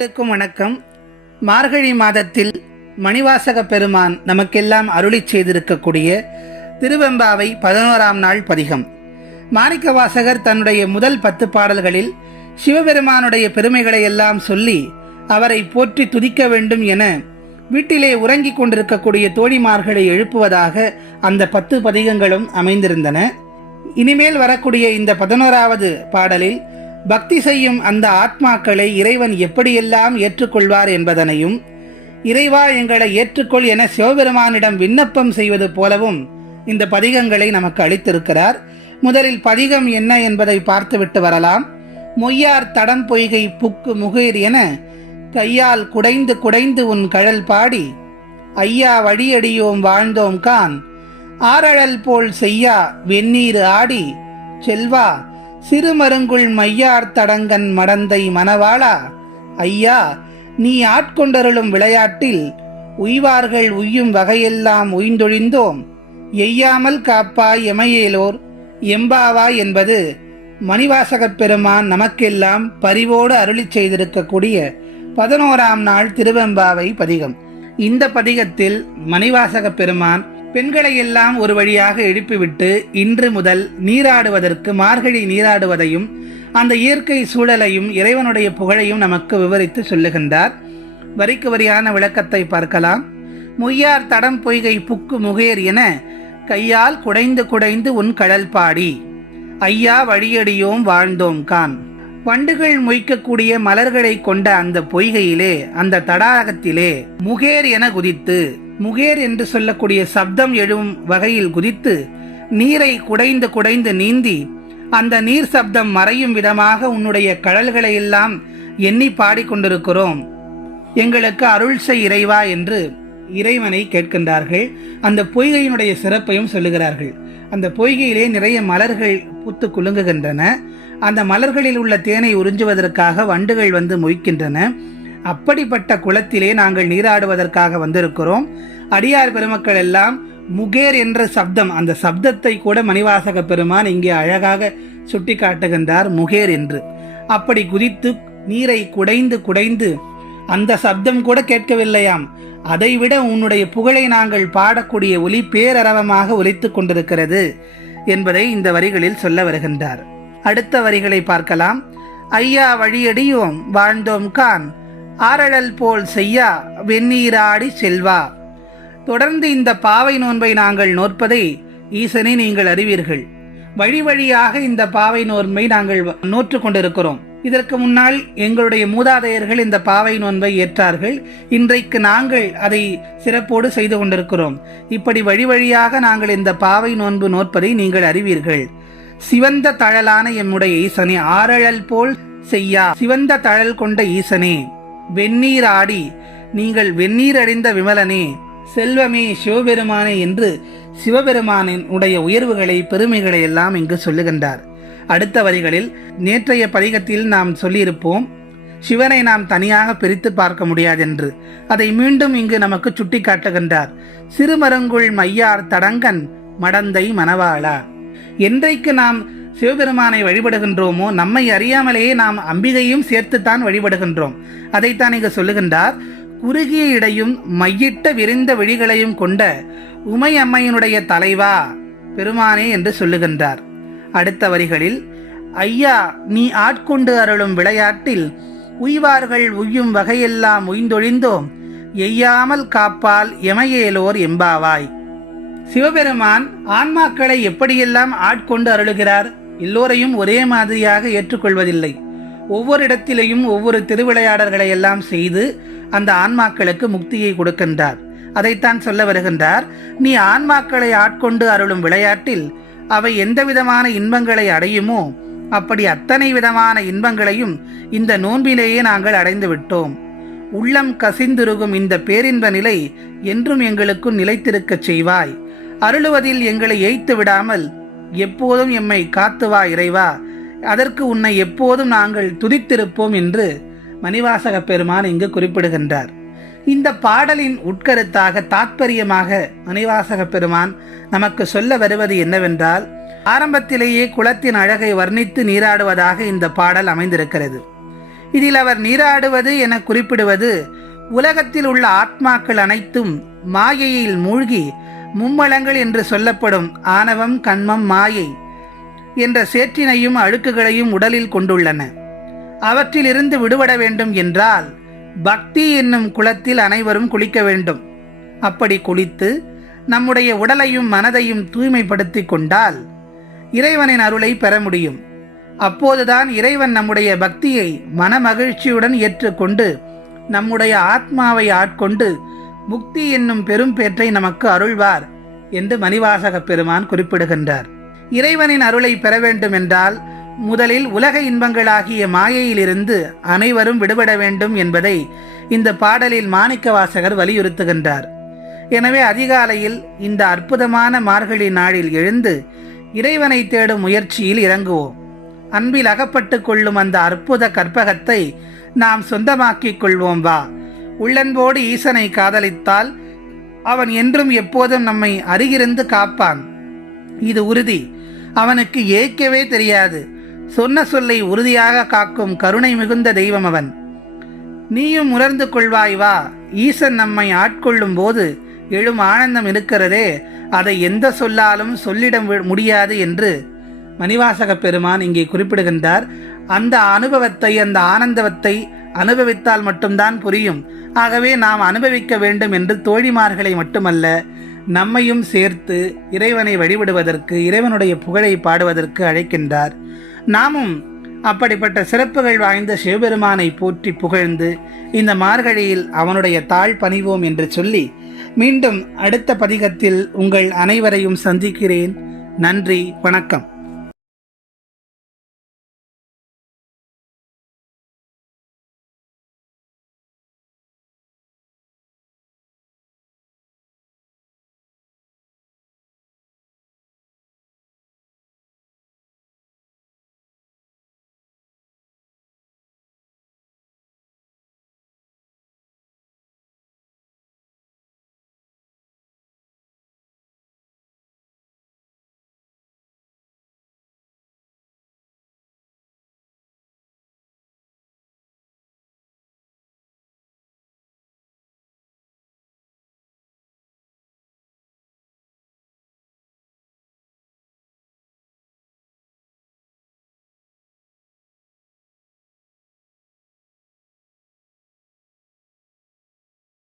அனைவருக்கும் வணக்கம். மார்கழி மாதத்தில் மணிவாசக பெருமான் நமக்கெல்லாம் அருளி செய்திருக்கக்கூடிய திருவெம்பாவை பதினோராம் நாள் பதிகம். மாணிக்க வாசகர் தன்னுடைய முதல் பத்து பாடல்களில் சிவபெருமானுடைய பெருமைகளை எல்லாம் சொல்லி அவரை போற்றி துதிக்க வேண்டும் என வீட்டிலே உறங்கிக் கொண்டிருக்கக்கூடிய தோழிமார்களை எழுப்புவதாக அந்த பத்து பதிகங்களும் அமைந்திருந்தன. இனிமேல் வரக்கூடிய இந்த பதினோராவது பாடலில் பக்தி செய்யும் அந்த ஆத்மாக்களை இறைவன் எப்படியெல்லாம் ஏற்றுக்கொள்வார் என்பதனையும் இறைவா எங்களை ஏற்றுக்கொள் என சிவபெருமானிடம் விண்ணப்பம் செய்வது போலவும் இந்த பதிகங்களை நமக்கு அளித்திருக்கிறார். முதலில் பதிகம் என்ன என்பதை பார்த்துவிட்டு வரலாம். மொய்யார் தடம் பொய்கை புக்கு முகேர் என கையால் குடைந்து குடைந்து உன் கழல் பாடி ஐயா வழியடியோம் வாழ்ந்தோம் கான். ஆரழல் போல் செய்யா வெந்நீர் ஆடி செல்வா சிறுமருங்குள் மையார் தடங்கன் மடந்தை மணவாளா? ஐயா நீ ஆட்கொண்டருளும் விளையாட்டில் உய்வார்கள் உய்யும் வகையெல்லாம் உய்ந்தொழிந்தோம். எய்யாமல் காப்பாய் எமையேலோர் எம்பாவா என்பது மணிவாசகப் பெருமான் நமக்கெல்லாம் பரிவோடு அருளிச் செய்திருக்கக்கூடிய பதினோராம் நாள் திருவெம்பாவை பதிகம். இந்த பதிகத்தில் மணிவாசகப் பெருமான் பெண்களை எல்லாம் ஒரு வழியாக எழுப்பிவிட்டு இன்று முதல் நீராடுவதற்கு மார்கழி நீராடுவதையும் அந்த இயற்கை சூழலையும் இறைவனுடைய புகழையும் நமக்கு விவரித்து சொல்லுகின்றார். வரிக்கு வரியான விளக்கத்தை பார்க்கலாம். முய்யார் தடம் பொய்கை புக்கு முகேர் என கையால் குடைந்து குடைந்து உன் கடல் பாடி. ஐயா வழியடியோம் வாழ்ந்தோம் கான். வண்டுகள் மொய்க்கக்கூடிய மலர்களை கொண்ட அந்த பொய்கையிலே அந்த தடாகத்திலே முகேர் என குதித்து முகேர் என்று சொல்லக்கூடிய சப்தம் எழும் வகையில் குதித்து நீரை குடைந்து குடைந்து நீந்தி அந்த நீர் சப்தம் மறையும் விதமாக உன்னுடைய கடல்களை எல்லாம் எண்ணி பாடிக்கொண்டிருக்கிறோம் எங்களுக்கு அருள் செய் இறைவா என்று இறைவனை கேட்கின்றார்கள். அந்த பொய்கையினுடைய சிறப்பையும் சொல்லுகிறார்கள். அந்த பொய்கையிலே நிறைய மலர்கள் பூத்து குலுங்குகின்றன. அந்த மலர்களில் உள்ள தேனை உறிஞ்சுவதற்காக வண்டுகள் வந்து மொய்க்கின்றன. அப்படிப்பட்ட குளத்திலே நாங்கள் நீராடுவதற்காக வந்திருக்கிறோம். அடியார் பெருமக்கள் எல்லாம் முகேர் என்ற சப்தம் அந்த சப்தத்தை கூட மணிவாசக பெருமான் இங்கே அழகாக சுட்டி காட்டுகின்றார் முகேர் என்று. அப்படி குதித்து நீரை குடைந்து குடைந்து அந்த சப்தம் கூட கேட்கவில்லையாம். அதைவிட உன்னுடைய புகழை நாங்கள் பாடக்கூடிய ஒலி பேரரவமாக ஒலித்துக் கொண்டிருக்கிறது என்பதை இந்த வரிகளில் சொல்ல வருகின்றார். அடுத்த வரிகளை பார்க்கலாம். ஐயா வழியடியோம் வாழ்ந்தோம் கான் ஆரழல் போல் செய்யா வெந்நீராடி செல்வா. தொடர்ந்து இந்த பாவை நோன்பை நாங்கள் நோற்பதை ஈசனை நீங்கள் அறிவீர்கள். வழி வழியாக இந்த பாவை நோன்பை நாங்கள் நோற்று கொண்டிருக்கிறோம். இதற்கு முன்னால் எங்களுடைய மூதாதையர்கள் இந்த பாவை நோன்பை ஏற்றார்கள். இன்றைக்கு நாங்கள் அதை சிறப்போடு செய்து கொண்டிருக்கிறோம். இப்படி வழி வழியாக நாங்கள் இந்த பாவை நோன்பு நோற்பதை நீங்கள் அறிவீர்கள். சிவந்த தழலான எம்முடைய ஈசனே ஆரழல் போல் செய்யா சிவந்த தழல் கொண்ட ஈசனே. வெந்நீராடி நீங்கள் வெந்நீர் அடைந்த விமலனே செல்வமே சிவபெருமானே என்று சிவபெருமானின் உடைய உயர்வுகளை பெருமைகளை எல்லாம் இங்கு சொல்லுகின்றார். அடுத்த வரிகளில் நேற்றைய பதிகத்தில் நாம் சொல்லியிருப்போம் சிவனை நாம் தனியாக பிரித்து பார்க்க முடியாதென்று அதை மீண்டும் இங்கு நமக்கு சுட்டி காட்டுகின்றார் சிறுமரங்குள் மையார் தடங்கன் மடந்தை மணவாளா என்றைக்கு நாம் சிவபெருமானை வழிபடுகின்றோமோ நம்மை அறியாமலேயே நாம் அம்பிகையும் சேர்த்துத்தான் வழிபடுகின்றோம். அதைத்தான் இங்கு சொல்லுகின்றார். குறுகிய இடையும் மையிட்ட விரிந்த விழிகளையும் கொண்ட உமை அம்மையினுடைய தலைவா பெருமானே என்று சொல்லுகின்றார். அடுத்த வரிகளில் ஐயா நீ ஆட்கொண்டு அருளும் விளையாட்டில் உய்வார்கள் உய்யும் வகையெல்லாம் உய்ந்தொழிந்தோம். எய்யாமல் காப்பால் எமையேலோர் எம்பாவாய். சிவபெருமான் ஆன்மாக்களை எப்படியெல்லாம் ஆட்கொண்டு அருளுகிறார்? எல்லோரையும் ஒரே மாதிரியாக ஏற்றுக்கொள்வதில்லை. ஒவ்வொரு இடத்திலேயும் ஒவ்வொரு திருவிளையாடல்களை எல்லாம் செய்து அந்த ஆன்மாக்களுக்கு முக்தியை கொடுக்கின்றார். அதைத்தான் சொல்ல வருகின்றார் நீ ஆன்மாக்களை ஆட்கொண்டு அருளும் விளையாட்டில் அவை எந்த விதமான இன்பங்களை அடையுமோ அப்படி அத்தனை விதமான இன்பங்களையும் இந்த நோன்பிலேயே நாங்கள் அடைந்து விட்டோம் உள்ளம் கசிந்துருகும் இந்த பேரின்ப நிலை என்றும் எங்களுக்கும் நிலைத்திருக்கச் செய்வாய். அருளுவதில் எங்களை ஏய்த்து விடாமல் எப்போதும் எம்மை காத்துவா இறைவா. அதற்கு உன்னை எப்போதும் நாங்கள் துதித்திருப்போம் என்று மணிவாசக பெருமான் இங்கு குறிப்பிடுகின்றார். இந்த பாடலின் உட்கருத்தாக தாத்பரியமாக மணிவாசக பெருமான் நமக்கு சொல்ல வருவது என்னவென்றால் ஆரம்பத்திலேயே குளத்தின் அழகை வர்ணித்து நீராடுவதாக இந்த பாடல் அமைந்திருக்கிறது. இதில் அவர் நீராடுவது என குறிப்பிடுவது உலகத்தில் உள்ள ஆத்மாக்கள் அனைத்தும் மாயையில் மூழ்கி மும்மலங்கள் என்று சொல்லப்படும் ஆணவம் கண்மம் மாயை என்ற சேற்றினையும் அழுக்குகளையும் உடலில் கொண்டுள்ளன. அவற்றிலிருந்து விடுபட வேண்டும் என்றால் பக்தி என்னும் குளத்தில் அனைவரும் குளிக்க வேண்டும். அப்படி குளித்து நம்முடைய உடலையும் மனதையும் தூய்மைப்படுத்தி கொண்டால் இறைவனின் அருளை பெற முடியும். அப்போதுதான் இறைவன் நம்முடைய பக்தியை மனமகிழ்ச்சியுடன் ஏற்றுக்கொண்டு நம்முடைய ஆத்மாவை ஆட்கொண்டு முக்தி என்னும் பெரும் பேற்றை நமக்கு அருள்வார் என்று மணிவாசக பெருமான் குறிப்பிடுகின்றார். இறைவனின் அருளை பெற வேண்டும் என்றால் முதலில் உலக இன்பங்களாகிய மாயையிலிருந்து அனைவரும் விடுபட வேண்டும் என்பதை இந்த பாடலில் மாணிக்க வாசகர் வலியுறுத்துகின்றார். எனவே அதிகாலையில் இந்த அற்புதமான மார்கழி நாளில் எழுந்து இறைவனை தேடும் முயற்சியில் இறங்குவோம். அன்பில் அகப்பட்டு கொள்ளும் அந்த அற்புத கற்பகத்தை நாம் சொந்தமாக்கிக் கொள்வோம் வா. உள்ளன்போடு ஈசனை காதலித்தால் அவன் என்றும் எப்போதும் நம்மை அருகிருந்து காப்பான். இது உறுதி. அவனுக்கு ஏற்கவே தெரியாது. சொன்ன சொல்லை உறுதியாக காக்கும் கருணை மிகுந்த தெய்வம் அவன். நீயும் உணர்ந்து கொள்வாய் வா. ஈசன் நம்மை ஆட்கொள்ளும் போது எழும் ஆனந்தம் இருக்கிறதே. அதை எந்த சொல்லாலும் சொல்லிட முடியாது என்று மணிவாசக பெருமான் இங்கே குறிப்பிடுகின்றார். அந்த அனுபவத்தை அந்த ஆனந்தவத்தை அனுபவித்தால் மட்டும்தான் புரியும். ஆகவே நாம் அனுபவிக்க வேண்டும் என்று தோழிமார்களை மட்டுமல்ல நம்மையும் சேர்த்து இறைவனை வழிபடுவதற்கு இறைவனுடைய புகழை பாடுவதற்கு அழைக்கின்றார். நாமும் அப்படிப்பட்ட சிறப்புகள் வாய்ந்த சிவபெருமானை போற்றி புகழ்ந்து இந்த மார்கழியில் அவனுடைய தாழ் பணிவோம் என்று சொல்லி மீண்டும் அடுத்த பதிகத்தில் உங்கள் அனைவரையும் சந்திக்கிறேன். நன்றி வணக்கம்.